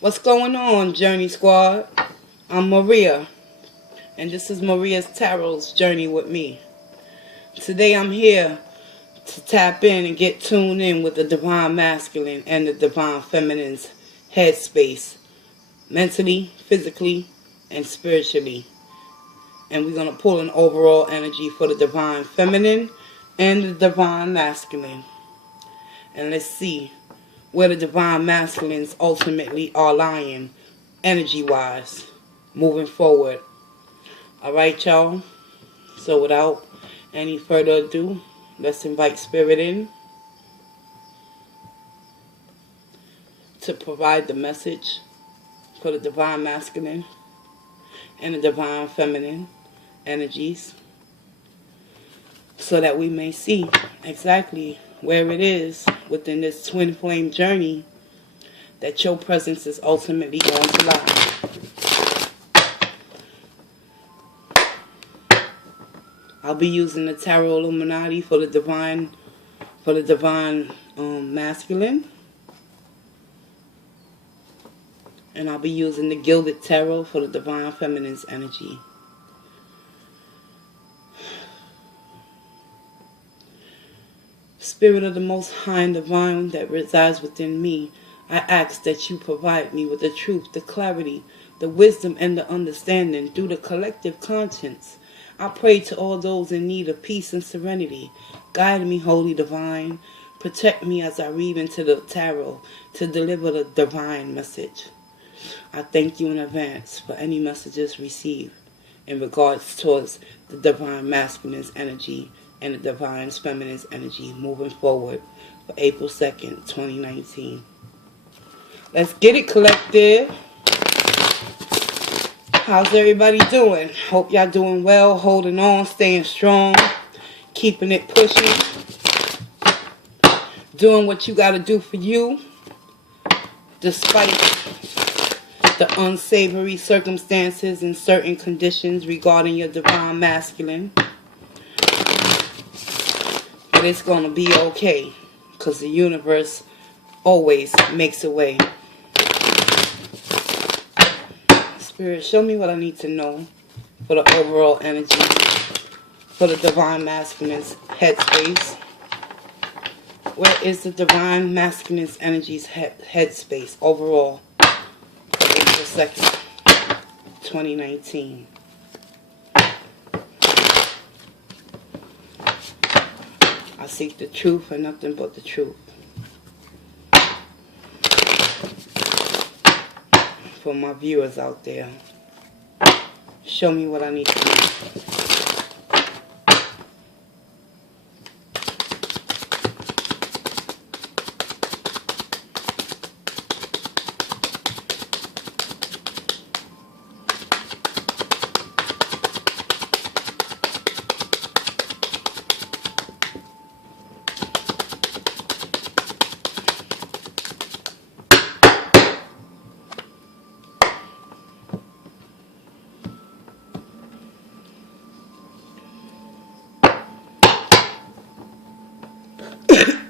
What's going on, Journey Squad? I'm Maria, and this is Maria's Tarot's Journey with me. Today I'm here to tap in and get tuned in with the Divine Masculine and the Divine Feminine's headspace, mentally, physically, and spiritually. And we're going to pull an overall energy for the Divine Feminine and the Divine Masculine. And let's see where the Divine Masculines ultimately are lying, energy-wise, moving forward. Alright, y'all? So without any further ado, let's invite Spirit in to provide the message for the Divine Masculine and the Divine Feminine energies, so that we may see exactly where it is within this twin flame journey that your presence is ultimately going to lie. I'll be using the Tarot Illuminati for the divine masculine, and I'll be using the Gilded Tarot for the Divine Feminine's energy. Spirit of the Most High and Divine that resides within me, I ask that you provide me with the truth, the clarity, the wisdom, and the understanding through the collective conscience. I pray to all those in need of peace and serenity. Guide me, Holy Divine. Protect me as I read into the tarot to deliver the divine message. I thank you in advance for any messages received in regards towards the Divine Masculine's energy and the Divine Feminine's energy moving forward for April 2nd, 2019. Let's get it, collective. How's everybody doing? Hope y'all doing well, holding on, staying strong, keeping it pushing, doing what you got to do for you, despite the unsavory circumstances and certain conditions regarding your Divine Masculine. But it's going to be okay, because the universe always makes a way. Spirit, show me what I need to know for the overall energy for the Divine Masculine's headspace. Where is the Divine Masculine's energy's headspace overall for April 2nd, 2019? I seek the truth and nothing but the truth. For my viewers out there, show me what I need to know.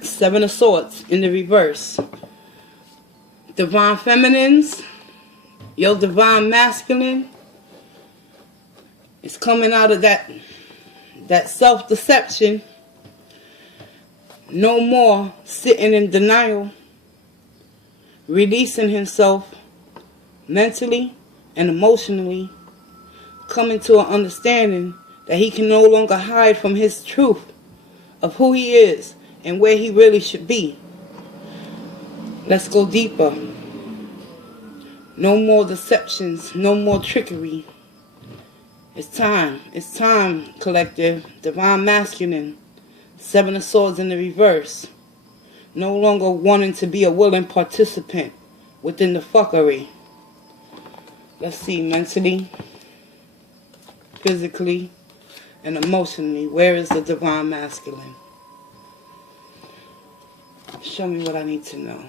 Seven of Swords in the reverse. Divine Feminines, your Divine Masculine is coming out of that self-deception. No more sitting in denial. Releasing himself mentally and emotionally. Coming to an understanding that he can no longer hide from his truth of who he is and where he really should be. Let's go deeper. No more deceptions, no more trickery. It's time, collective. Divine Masculine, Seven of Swords in the reverse. No longer wanting to be a willing participant within the fuckery. Let's see, mentally, physically, and emotionally, where is the Divine Masculine? Show me what I need to know.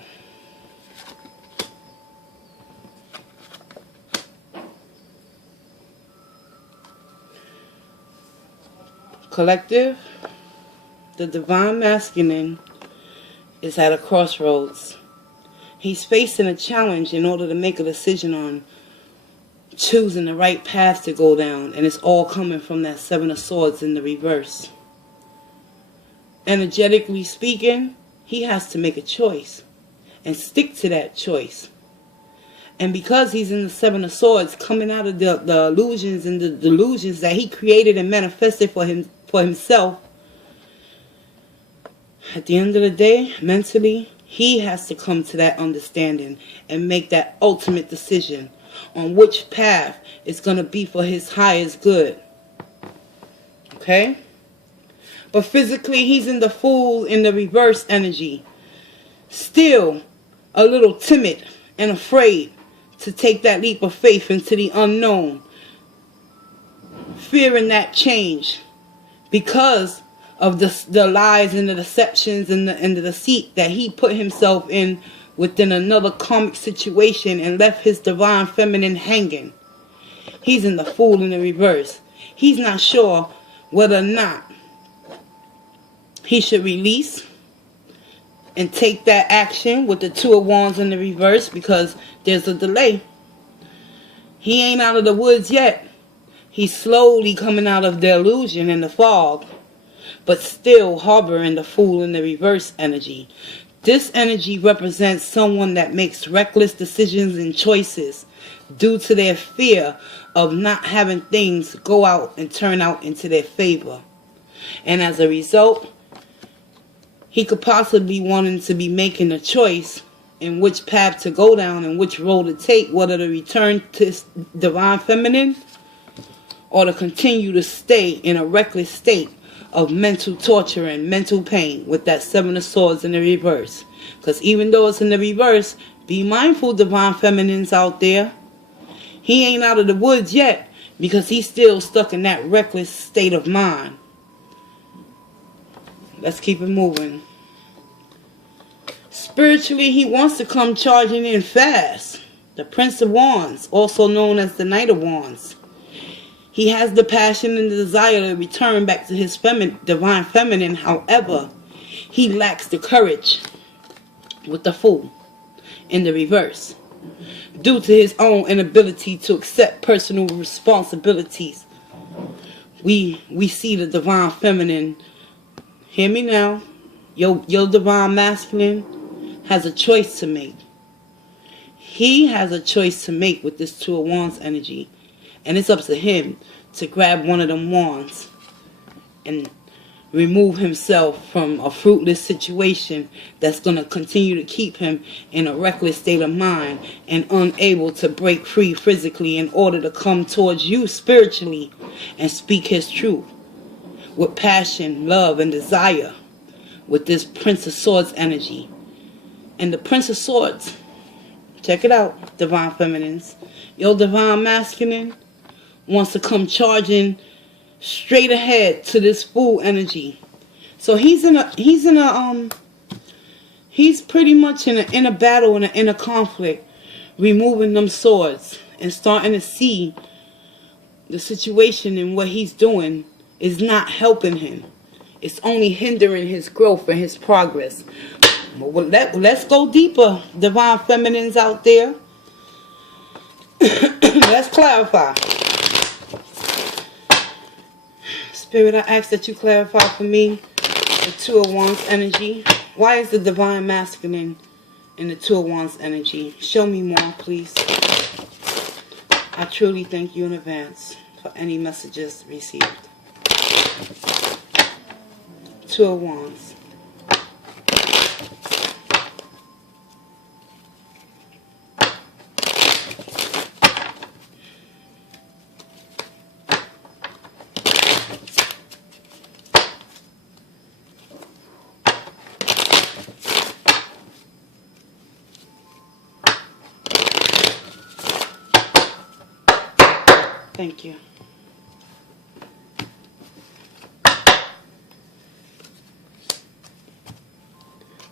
Collective, the Divine Masculine is at a crossroads. He's facing a challenge in order to make a decision on choosing the right path to go down. And it's all coming from that Seven of Swords in the reverse. Energetically speaking, he has to make a choice and stick to that choice. And because he's in the Seven of Swords, coming out of the illusions and the delusions that he created and manifested for himself, at the end of the day, mentally, he has to come to that understanding and make that ultimate decision on which path is going to be for his highest good. Okay? But physically, he's in the Fool in the reverse energy. Still a little timid and afraid to take that leap of faith into the unknown. Fearing that change because of the lies and the deceptions and the deceit that he put himself in within another karmic situation and left his divine feminine hanging. He's in the Fool in the reverse. He's not sure whether or not he should release and take that action with the Two of Wands in the reverse because there's a delay. He ain't out of the woods yet. He's slowly coming out of the illusion and the fog, but still harboring the Fool in the reverse energy. This energy represents someone that makes reckless decisions and choices due to their fear of not having things go out and turn out into their favor. And as a result, he could possibly wanting to be making a choice in which path to go down and which road to take, whether to return to his divine feminine or to continue to stay in a reckless state of mental torture and mental pain with that Seven of Swords in the reverse. Because even though it's in the reverse, be mindful, divine feminines out there. He ain't out of the woods yet because he's still stuck in that reckless state of mind. Let's keep it moving. Spiritually, he wants to come charging in fast. The Prince of Wands, also known as the Knight of Wands. He has the passion and the desire to return back to his divine feminine. However, he lacks the courage with the Fool in the reverse due to his own inability to accept personal responsibilities. We see the divine feminine. Hear me now. Your divine masculine has a choice to make. He has a choice to make with this Two of Wands energy. And it's up to him to grab one of them wands and remove himself from a fruitless situation that's going to continue to keep him in a reckless state of mind and unable to break free physically in order to come towards you spiritually and speak his truth with passion, love, and desire with this Prince of Swords energy. And the Prince of Swords, check it out, divine feminines. Your divine masculine wants to come charging straight ahead to this Fool energy. So he's pretty much in a battle, in a conflict, removing them swords and starting to see the situation and what he's doing is not helping him. It's only hindering his growth and his progress. Well, let's go deeper, divine feminines out there. Let's clarify. Spirit, I ask that you clarify for me the Two of Wands energy. Why is the divine masculine in the Two of Wands energy? Show me more, please. I truly thank you in advance for any messages received. Two of Wands. Thank you.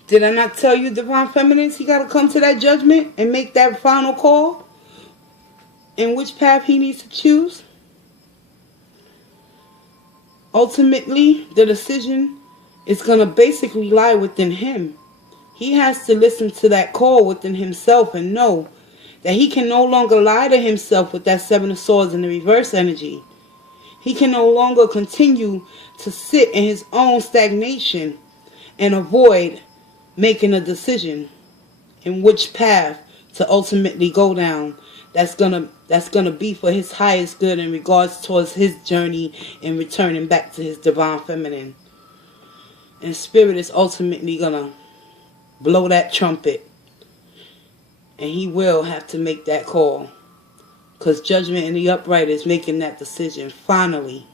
Did I not tell you, divine feminines, he got to come to that judgment and make that final call in which path he needs to choose? Ultimately, the decision is going to basically lie within him He has to listen to that call within himself and know that he can no longer lie to himself with that Seven of Swords in the reverse energy. He can no longer continue to sit in his own stagnation and avoid making a decision in which path to ultimately go down that's gonna be for his highest good in regards towards his journey in returning back to his divine feminine. And spirit is ultimately gonna blow that trumpet, and he will have to make that call, because judgment in the upright is making that decision finally.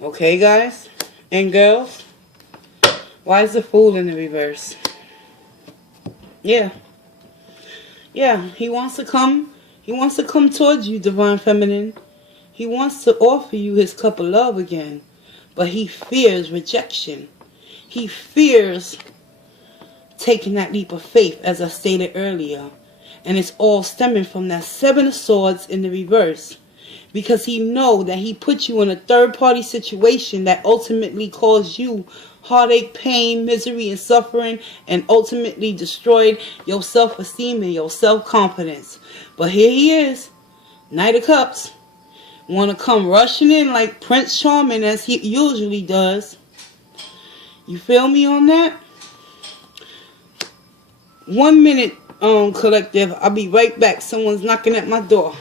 Okay, guys and girls, why is the Fool in the reverse? Yeah, he wants to come towards you, divine feminine. He wants to offer you his cup of love again, but he fears rejection. He fears taking that leap of faith, as I stated earlier. And it's all stemming from that Seven of Swords in the reverse. Because he know that he put you in a third-party situation that ultimately caused you heartache, pain, misery, and suffering, and ultimately destroyed your self-esteem and your self-confidence. But here he is, Knight of Cups, want to come rushing in like Prince Charming as he usually does. You feel me on that? 1 minute, collective. I'll be right back. Someone's knocking at my door.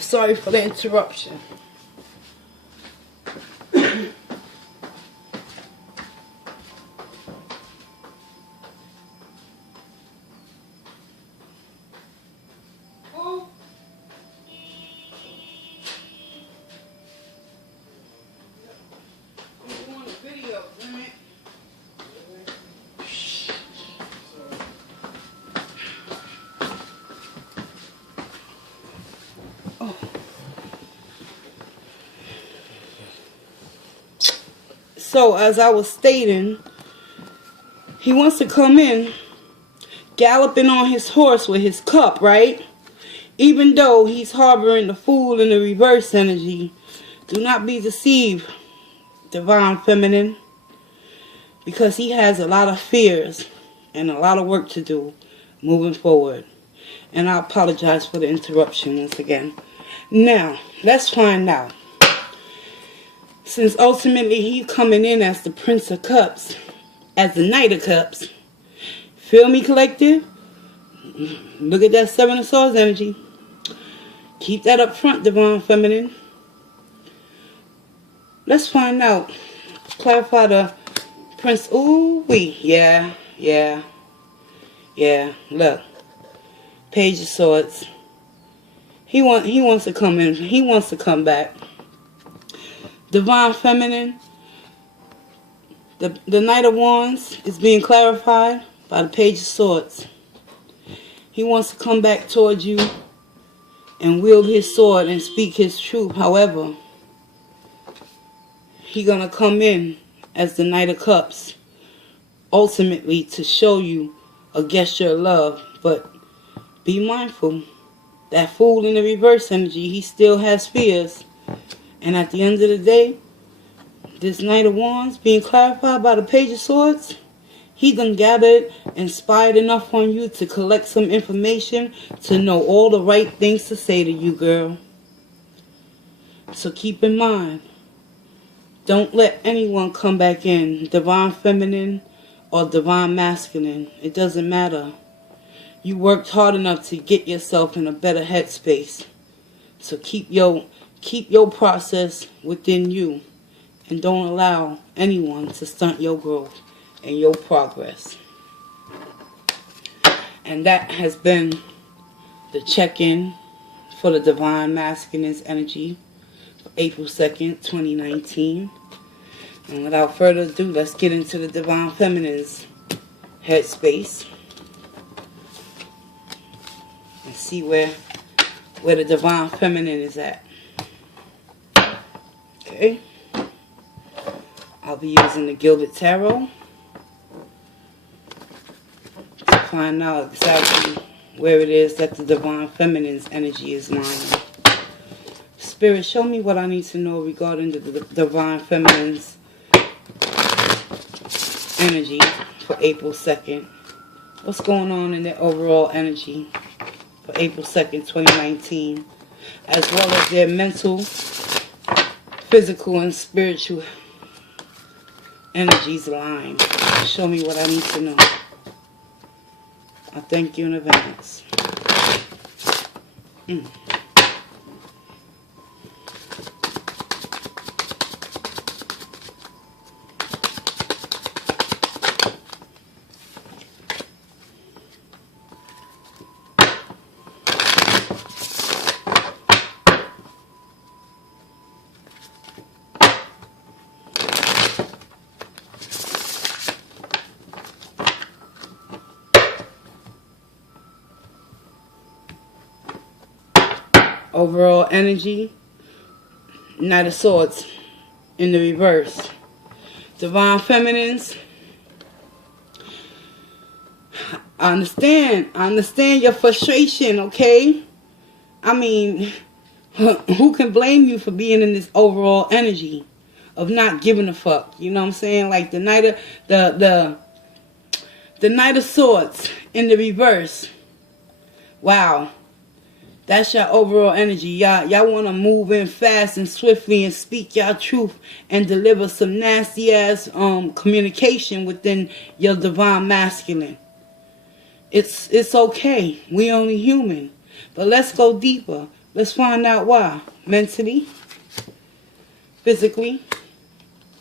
Sorry for the interruption. So, as I was stating, he wants to come in galloping on his horse with his cup, right? Even though he's harboring the Fool in the reverse energy. Do not be deceived, divine feminine, because he has a lot of fears and a lot of work to do moving forward. And I apologize for the interruption once again. Now, let's find out. Since ultimately he's coming in as the Prince of Cups, as the Knight of Cups. Feel me, collective? Look at that Seven of Swords energy. Keep that up front, divine feminine. Let's find out. Clarify the Prince. Ooh wee. Yeah. Look. Page of Swords. He wants to come in. He wants to come back. Divine feminine, the Knight of Wands is being clarified by the Page of Swords. He wants to come back towards you and wield his sword and speak his truth. However, he's going to come in as the Knight of Cups, ultimately to show you a gesture of love. But be mindful, that Fool in the reverse energy, he still has fears. And at the end of the day, this Knight of Wands being clarified by the Page of Swords, he done gathered and spied enough on you to collect some information to know all the right things to say to you, girl. So keep in mind, don't let anyone come back in, divine feminine or divine masculine. It doesn't matter. You worked hard enough to get yourself in a better headspace. So keep your process within you, and don't allow anyone to stunt your growth and your progress. And that has been the check-in for the Divine Masculine's energy for April 2nd, 2019. And without further ado, let's get into the Divine Feminine's headspace and see where the Divine Feminine is at. Okay, I'll be using the Gilded Tarot to find out exactly where it is that the Divine Feminine's energy is lying. Spirit, show me what I need to know regarding the Divine Feminine's energy for April 2nd. What's going on in their overall energy for April 2nd, 2019, as well as their mental, physical, and spiritual energies aligned. Show me what I need to know. I thank you in advance. Overall energy, Knight of Swords in the reverse. Divine Feminines, I understand your frustration, okay? I mean, who can blame you for being in this overall energy of not giving a fuck? You know what I'm saying? Like the Knight of Swords in the reverse. Wow. That's your overall energy. Y'all want to move in fast and swiftly and speak your truth and deliver some nasty ass communication within your divine masculine. It's okay. We only human. But let's go deeper. Let's find out why. Mentally, physically,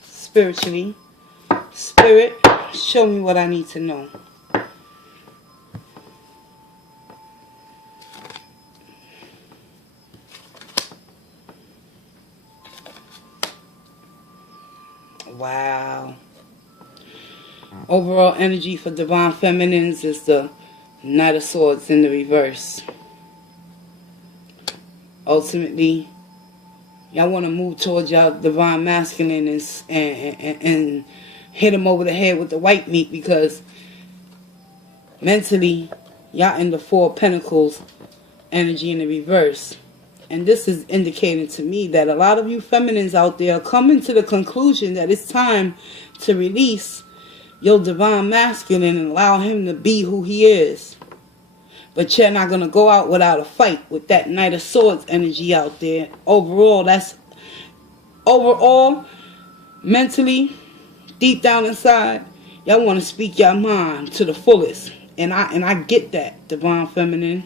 spiritually. Spirit, show me what I need to know. Wow. Overall energy for Divine Feminines is the Knight of Swords in the reverse. Ultimately, y'all want to move towards y'all Divine Masculine and hit them over the head with the white meat, because mentally, y'all in the Four of Pentacles energy in the reverse. And this is indicating to me that a lot of you feminines out there are coming to the conclusion that it's time to release your divine masculine and allow him to be who he is. But you're not going to go out without a fight with that Knight of Swords energy out there. Overall, mentally, deep down inside, y'all want to speak your mind to the fullest. And I get that, Divine Feminine.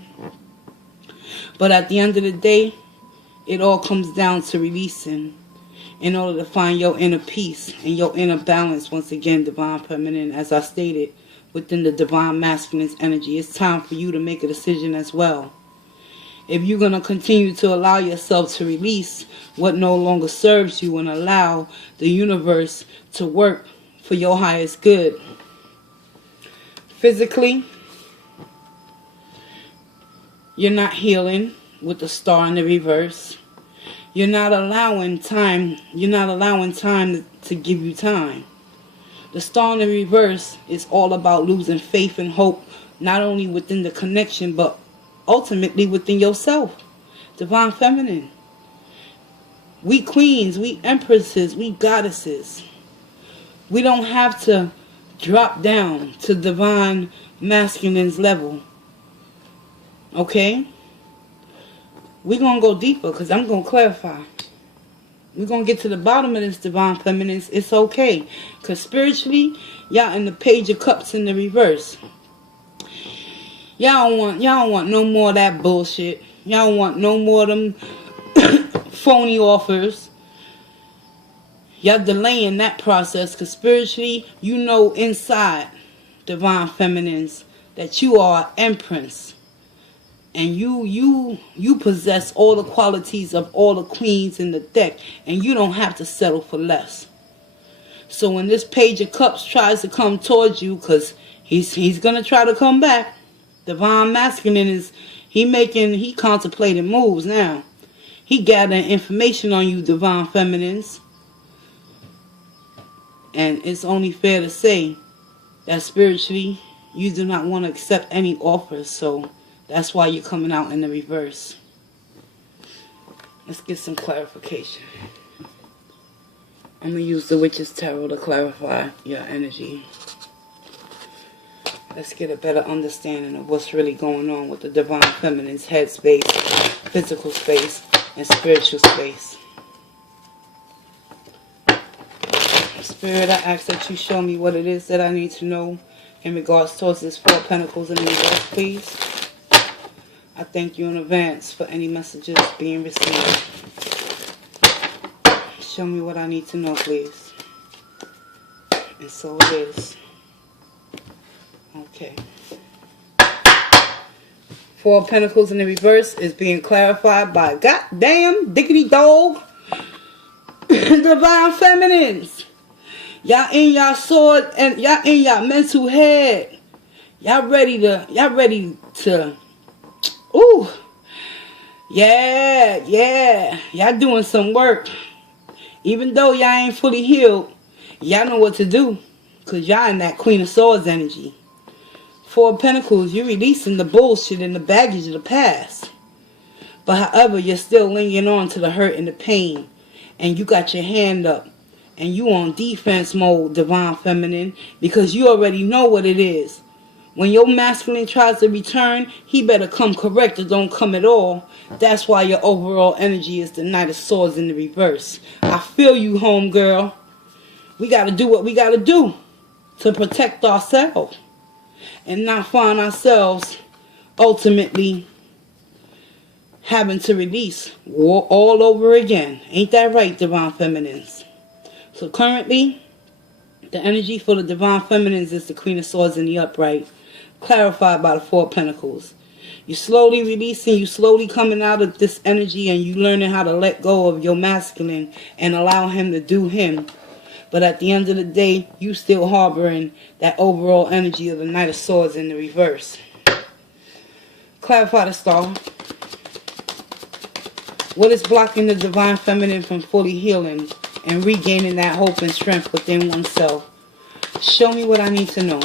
But at the end of the day, it all comes down to releasing in order to find your inner peace and your inner balance. Once again, Divine Feminine, as I stated, within the Divine Masculine's energy, it's time for you to make a decision as well. If you're going to continue to allow yourself to release what no longer serves you and allow the universe to work for your highest good. Physically, you're not healing with the Star in the reverse. You're not allowing time. You're not allowing time to give you time. The Star in the reverse is all about losing faith and hope, not only within the connection, but ultimately within yourself. Divine Feminine. We queens, we empresses, we goddesses. We don't have to drop down to Divine Masculine's level. Okay? We're going to go deeper because I'm going to clarify. We're going to get to the bottom of this, Divine Feminines. It's okay. Because spiritually, y'all in the Page of Cups in the reverse. Y'all don't want no more of that bullshit. Y'all don't want no more of them phony offers. Y'all delaying that process because spiritually, you know inside, Divine Feminines, that you are an empress. And you possess all the qualities of all the queens in the deck. And you don't have to settle for less. So when this Page of Cups tries to come towards you, because he's going to try to come back. Divine Masculine is, he contemplating moves now. He gathering information on you, Divine Feminines. And it's only fair to say that spiritually, you do not want to accept any offers. So that's why you're coming out in the reverse. Let's get some clarification. I'm going to use the Witch's Tarot to clarify your energy. Let's get a better understanding of what's really going on with the Divine Feminine's head space, physical space, and spiritual space. Spirit, I ask that you show me what it is that I need to know in regards towards this Four of Pentacles in the reverse, please. I thank you in advance for any messages being received. Show me what I need to know, please. And so it is. Okay. Four of Pentacles in the reverse is being clarified by goddamn diggity dog Divine Feminines. Y'all in y'all sword and y'all in y'all mental head. Y'all ready to ooh. Yeah. Y'all doing some work. Even though y'all ain't fully healed, y'all know what to do. Because y'all in that Queen of Swords energy. Four of Pentacles, you're releasing the bullshit and the baggage of the past. But however, you're still clinging on to the hurt and the pain. And you got your hand up. And you on defense mode, Divine Feminine. Because you already know what it is. When your masculine tries to return, he better come correct or don't come at all. That's why your overall energy is the Knight of Swords in the reverse. I feel you, homegirl. We got to do what we got to do to protect ourselves. And not find ourselves ultimately having to release war all over again. Ain't that right, Divine Feminines? So currently, the energy for the Divine Feminines is the Queen of Swords in the upright. Clarified by the Four of Pentacles. You're slowly releasing, you slowly coming out of this energy, and you learning how to let go of your masculine and allow him to do him. But at the end of the day, you still harboring that overall energy of the Knight of Swords in the reverse. Clarify the star. What is blocking the Divine Feminine from fully healing and regaining that hope and strength within oneself? Show me what I need to know.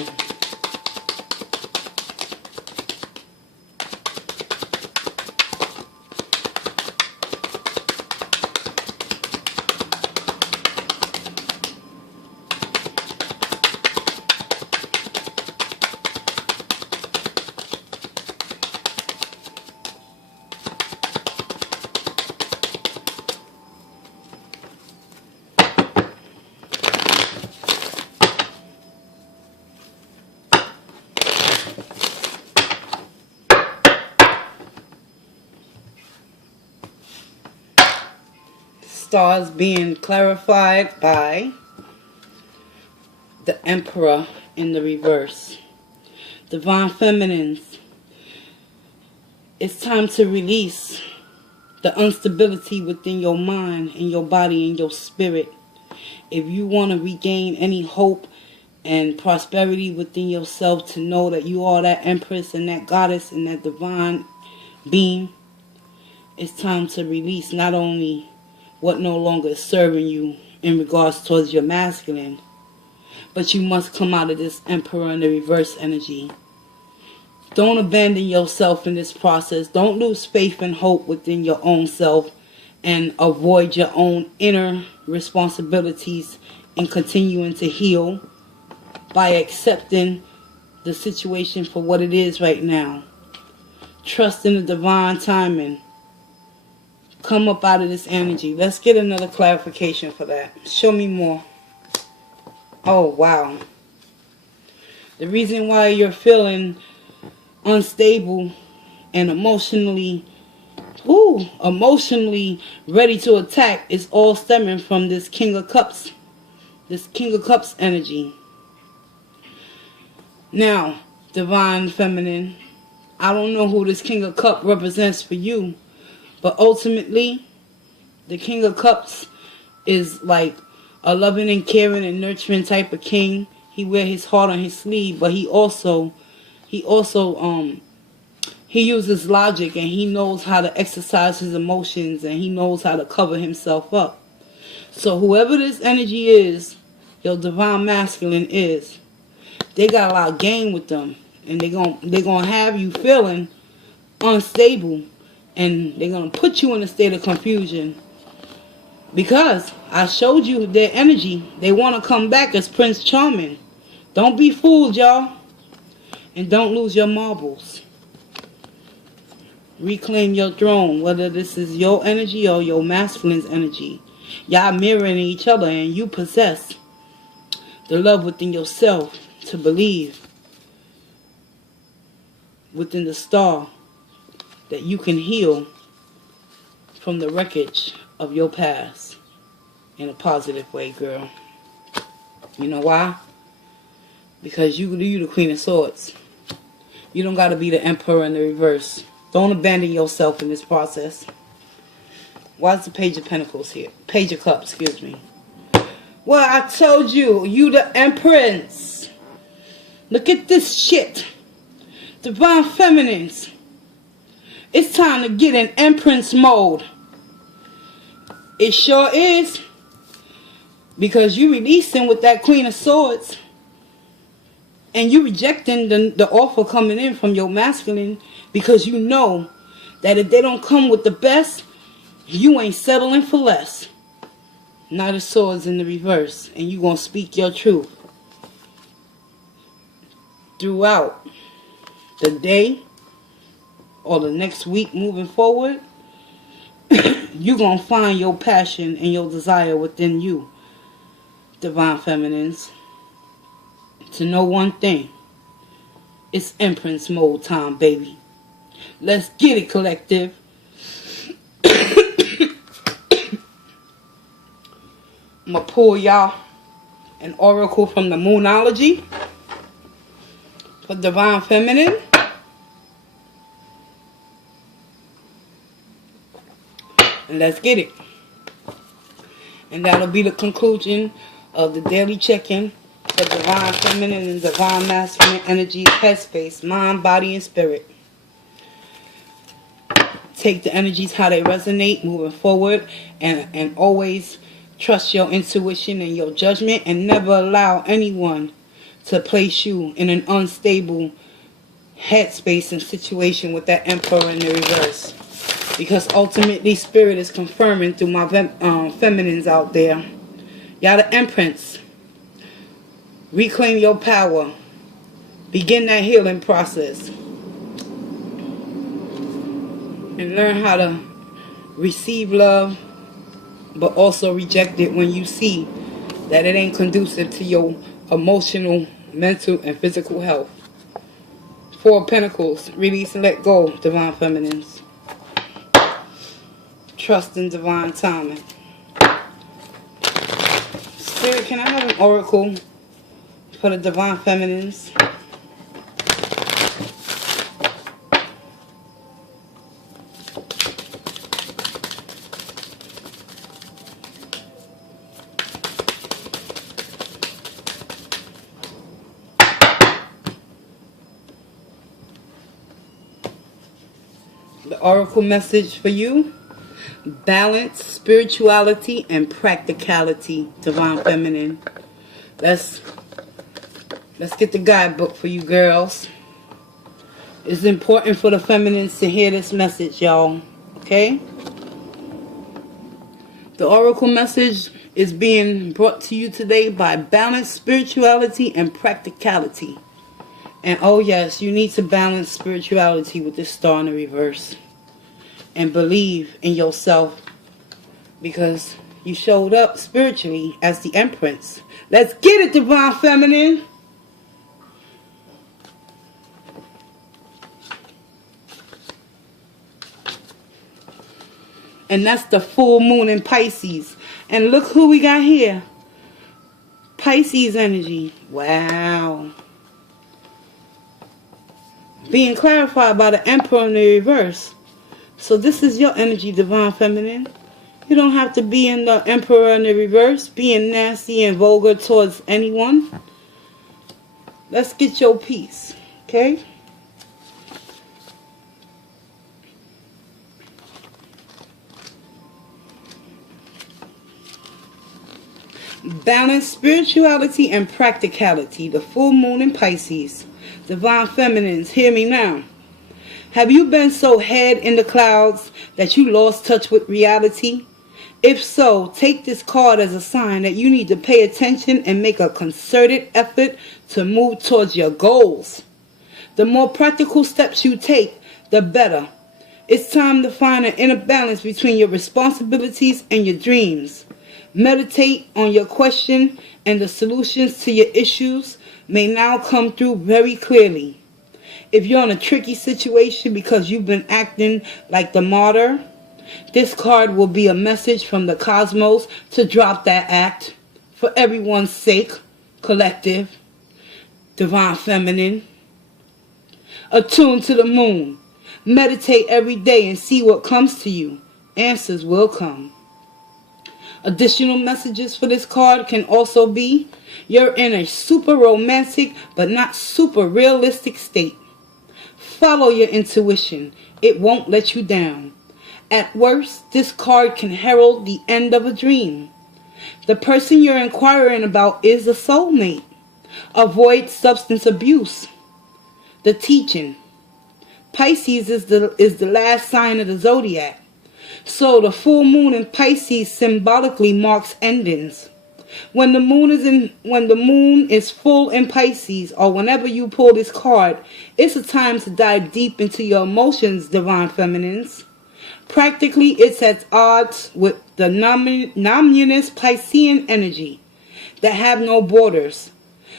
Stars being clarified by the Emperor in the reverse. Divine Feminines, it's time to release the instability within your mind and your body and your spirit. If you want to regain any hope and prosperity within yourself, to know that you are that Empress and that Goddess and that divine being, it's time to release not only what no longer is serving you in regards towards your masculine, but you must come out of this Emperor in the reverse energy. Don't abandon yourself in this process. Don't lose faith and hope within your own self and avoid your own inner responsibilities in continuing to heal by accepting the situation for what it is right now. Trust in the divine timing. Come up out of this energy. Let's get another clarification for that. Show me more. Oh, wow. The reason why you're feeling unstable and emotionally ready to attack is all stemming from this King of Cups. This King of Cups energy. Now, Divine Feminine, I don't know who this King of Cups represents for you. But ultimately, the King of Cups is like a loving and caring and nurturing type of king. He wears his heart on his sleeve, but he uses logic, and he knows how to exercise his emotions, and he knows how to cover himself up. So whoever this energy is, your divine masculine is, they got a lot of game with them, and they're gonna have you feeling unstable. And they're going to put you in a state of confusion. Because I showed you their energy. They want to come back as Prince Charming. Don't be fooled, y'all. And don't lose your marbles. Reclaim your throne, whether this is your energy or your masculine's energy. Y'all mirroring each other, and you possess the love within yourself to believe within the star that you can heal from the wreckage of your past in a positive way, girl. You know why? Because you the Queen of Swords. You don't got to be the Emperor in the reverse. Don't abandon yourself in this process. Why is the Page of Pentacles here? Page of Cups, excuse me. Well, I told you, you the Empress. Look at this shit. Divine Feminines. It's time to get in Empress mode. It sure is. Because you releasing with that Queen of Swords. And you rejecting the offer coming in from your masculine. Because you know that if they don't come with the best, you ain't settling for less. Knight of Swords in the reverse. And you going to speak your truth. Throughout the day or the next week moving forward, you're going to find your passion and your desire within you, Divine Feminines, to know one thing. It's Empress mode time, baby. Let's get it, collective. I'm going to pull y'all an oracle from the Moonology for Divine Feminine. And let's get it. And that'll be the conclusion of the daily check-in for Divine Feminine and Divine Masculine energy, headspace, mind, body, and spirit. Take the energies how they resonate moving forward, and always trust your intuition and your judgment, and never allow anyone to place you in an unstable headspace and situation with that Emperor in the reverse. Because ultimately, Spirit is confirming through my feminines out there. Y'all the Empress. Reclaim your power. Begin that healing process. And learn how to receive love, but also reject it when you see that it ain't conducive to your emotional, mental, and physical health. Four of Pentacles. Release and let go, Divine Feminines. Trust in divine timing. Spirit, can I have an oracle for the Divine Feminines? The oracle message for you: balance, spirituality, and practicality, Divine Feminine. Let's get the guidebook for you girls. It's important for the feminines to hear this message, y'all. Okay? The oracle message is being brought to you today by balance, spirituality, and practicality. And oh yes, you need to balance spirituality with this star in the reverse. And believe in yourself, because you showed up spiritually as the Empress. Let's get it, Divine Feminine. And that's the full moon in Pisces. And look who we got here. Pisces energy. Wow. Being clarified by the Emperor in the reverse. So this is your energy, Divine Feminine. You don't have to be in the Emperor in the reverse, being nasty and vulgar towards anyone. Let's get your peace, okay? Balance, spirituality, and practicality. The full moon in Pisces. Divine Feminines, hear me now. Have you been so head in the clouds that you lost touch with reality? If so, take this card as a sign that you need to pay attention and make a concerted effort to move towards your goals. The more practical steps you take, the better. It's time to find an inner balance between your responsibilities and your dreams. Meditate on your question, and the solutions to your issues may now come through very clearly. If you're in a tricky situation because you've been acting like the martyr, this card will be a message from the cosmos to drop that act for everyone's sake, collective, divine feminine. Attune to the moon. Meditate every day and see what comes to you. Answers will come. Additional messages for this card can also be, you're in a super romantic but not super realistic state. Follow your intuition. It won't let you down. At worst, this card can herald the end of a dream. The person you're inquiring about is a soulmate. Avoid substance abuse. The teaching. Pisces is the last sign of the zodiac. So the full moon in Pisces symbolically marks endings. When the moon is full in Pisces, or whenever you pull this card, it's a time to dive deep into your emotions, divine feminines. Practically, it's at odds with the Nominus Piscean energy that have no borders.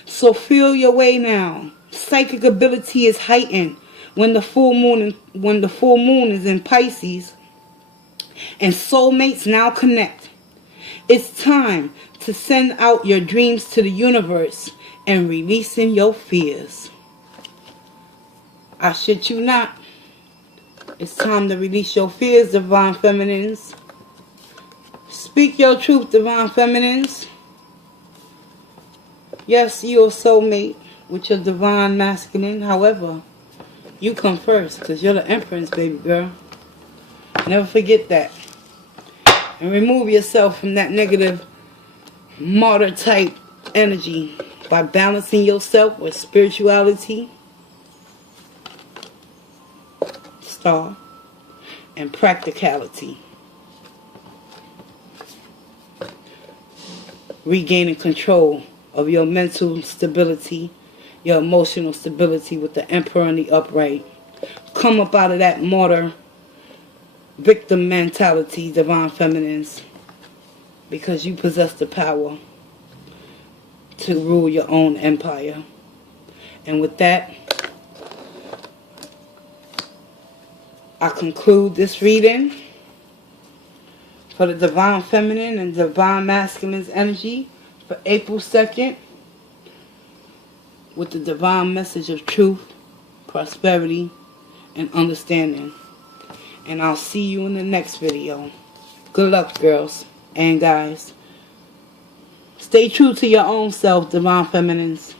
So feel your way now. Psychic ability is heightened when the full moon is in Pisces, and soulmates now connect. It's time to send out your dreams to the universe and releasing your fears. I shit you not. It's time to release your fears, divine feminines. Speak your truth, divine feminines. Yes, you're a soulmate with your divine masculine. However, you come first because you're the empress, baby girl. Never forget that. And remove yourself from that negative martyr type energy by balancing yourself with spirituality, star, and practicality. Regaining control of your mental stability, your emotional stability with the Emperor and the upright. Come up out of that martyr victim mentality, divine feminines, because you possess the power to rule your own empire. And with that, I conclude this reading for the divine feminine and divine masculine's energy for April 2nd with the divine message of truth, prosperity, and understanding. And I'll see you in the next video. Good luck, girls and guys. Stay true to your own self, divine feminines.